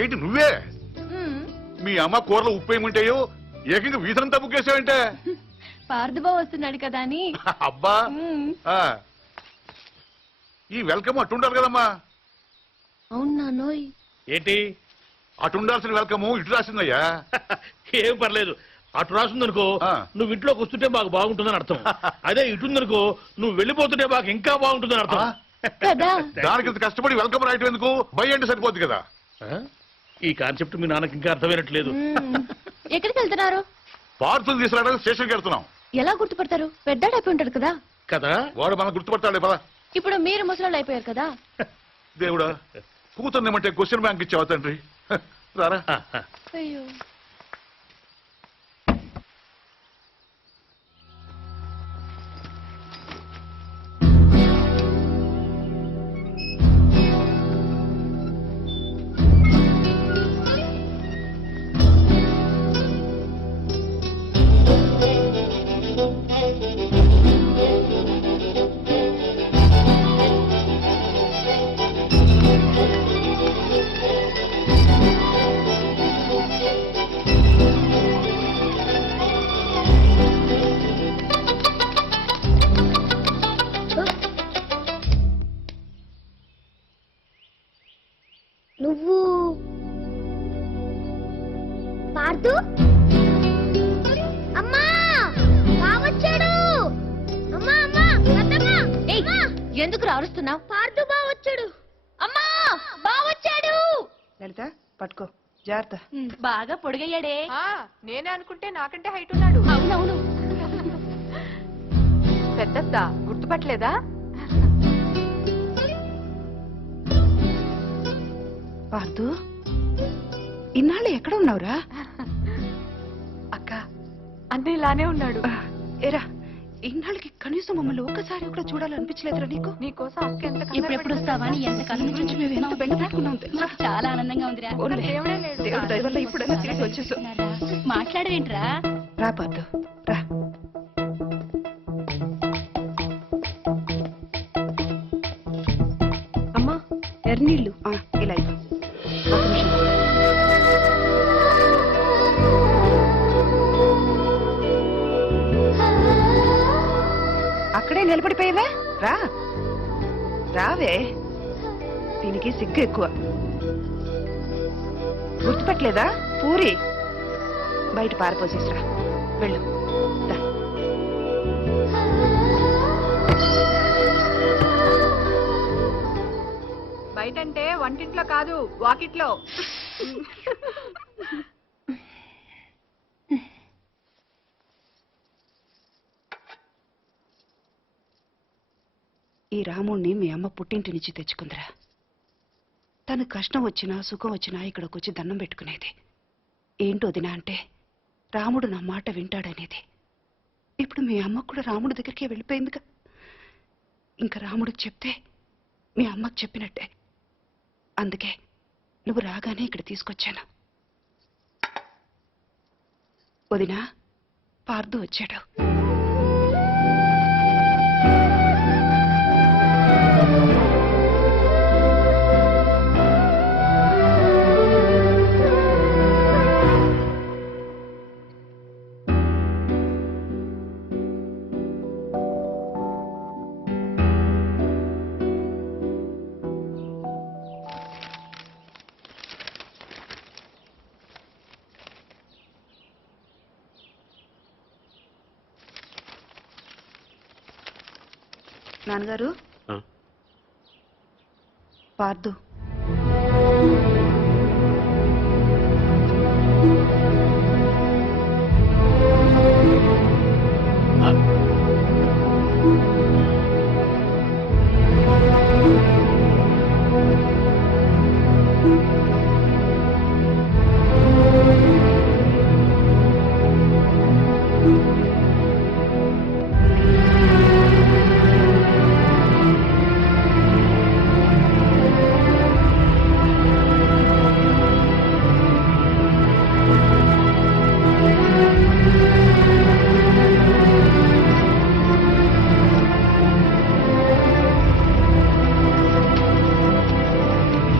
ఏంటి నువ్వే మీ అమ్మ కూరలో ఉప్పు ఏముంటాయో ఏకంగా వీధంతా ముగ్గేసావంటే పార్థబా వస్తున్నాడు కదా అని. అబ్బా ఈ వెల్కమ్ అట్టుండాలి కదమ్మా. అవునా నోయ్ ఏంటి అటుండాల్సిన వెల్కమ్ ఇటు రాసిందయ్యా. ఏం పర్లేదు, అటు రాసిందనుకో నువ్వు ఇంట్లోకి వస్తుంటే మాకు బాగుంటుందని అర్థం. అదే ఇటుందనుకో నువ్వు వెళ్ళిపోతుంటే మాకు ఇంకా బాగుంటుందని అర్థం కదా. దానికి ఇంత కష్టపడి వెల్కమ్ రాయటం ఎందుకు? బై అంటే సరిపోద్ది కదా. ఈ కాన్సెప్ట్ మీ నాన్నకి ఇంకా అర్థమైనట్లేదు. ఎక్కడికి వెళ్తున్నారు? పార్సల్ తీసుకురావడానికి స్టేషన్కి వెళ్తున్నాం. ఎలా గుర్తుపడతారు? పెద్దాడైపోయి ఉంటాడు కదా. కదా వాడు మనం గుర్తుపడతాడే పదా. ఇప్పుడు మీరు ముసలాళ్ళు అయిపోయారు కదా. దేవుడా, కూతుర్నేమంటే క్వశ్చన్ బ్యాంక్ ఇచ్చావా తండ్రి? రారా. అయ్యో నువ్వు పార్థు? అమ్మా బావొచ్చాడు. అమ్మా అమ్మా అత్తమ్మా. ఏయ్, ఎందుకు అరుస్తున్నావు? పార్థు బావొచ్చాడు. అమ్మా బావొచ్చాడు. లలిత పట్టుకో, జాగ్రత్త. బాగా పొడిగయ్యాడే. నేనే అనుకుంటే నాకంటే హైట్ ఉన్నాడు. అవునవును. పెద్దత్త గుర్తుపట్టలేదా? పార్థు, ఇన్నాళ్ళు ఎక్కడ ఉన్నావురా? అక్క అన్నీ ఇలానే ఉన్నాడు. ఏరా, ఇన్నాళ్ళకి కనీసం మమ్మల్ని ఒక్కసారి కూడా చూడాలనిపించలేదురా నీకు? నీకోసం అక్క ఎంత ఇప్పుడు ఎప్పుడు వస్తావా అని ఎంత కాలం నుంచి మేము ఎంత బెంగపెట్టుకున్నాం తెలుసా? చాలా ఆనందంగా ఉందిరా. దేవుడే లేడు. దేవుడి దయ వల్ల ఇప్పుడైనా తిరిగి వచ్చేసాం. మాట్లాడవేంట్రా? రా పార్థు రా. అమ్మా ఎర్నీళ్ళు. ఇలా ఇవ్వు. ఒక్క నిమిషం. అక్కడే నిలబడిపోయావే, రా రావే. దీనికి సిగ్గు ఎక్కువ. గుర్తుపట్టలేదా? పూరి బయట పారిపోసేసిరా. వెళ్ళు. బయటంటే వంటింట్లో కాదు, వాకిట్లో. ఈ రాముణ్ణి మీ అమ్మ పుట్టింటి నుంచి తెచ్చుకుందిరా. తను కష్టం వచ్చినా సుఖం వచ్చినా ఇక్కడికి వచ్చి దండం పెట్టుకునేది. ఏంటో దినా అంటే రాముడు నా మాట వింటాడనేది. ఇప్పుడు మీ అమ్మకు కూడా రాముడి దగ్గరికి వెళ్ళిపోయిందిగా. ఇంకా రాముడికి చెప్తే మీ అమ్మకు చెప్పినట్టే. అందుకే నువ్వు రాగానే ఇక్కడ తీసుకొచ్చాను. వదినా, పార్థు వచ్చాడు. నాన్నగారు, పార్థు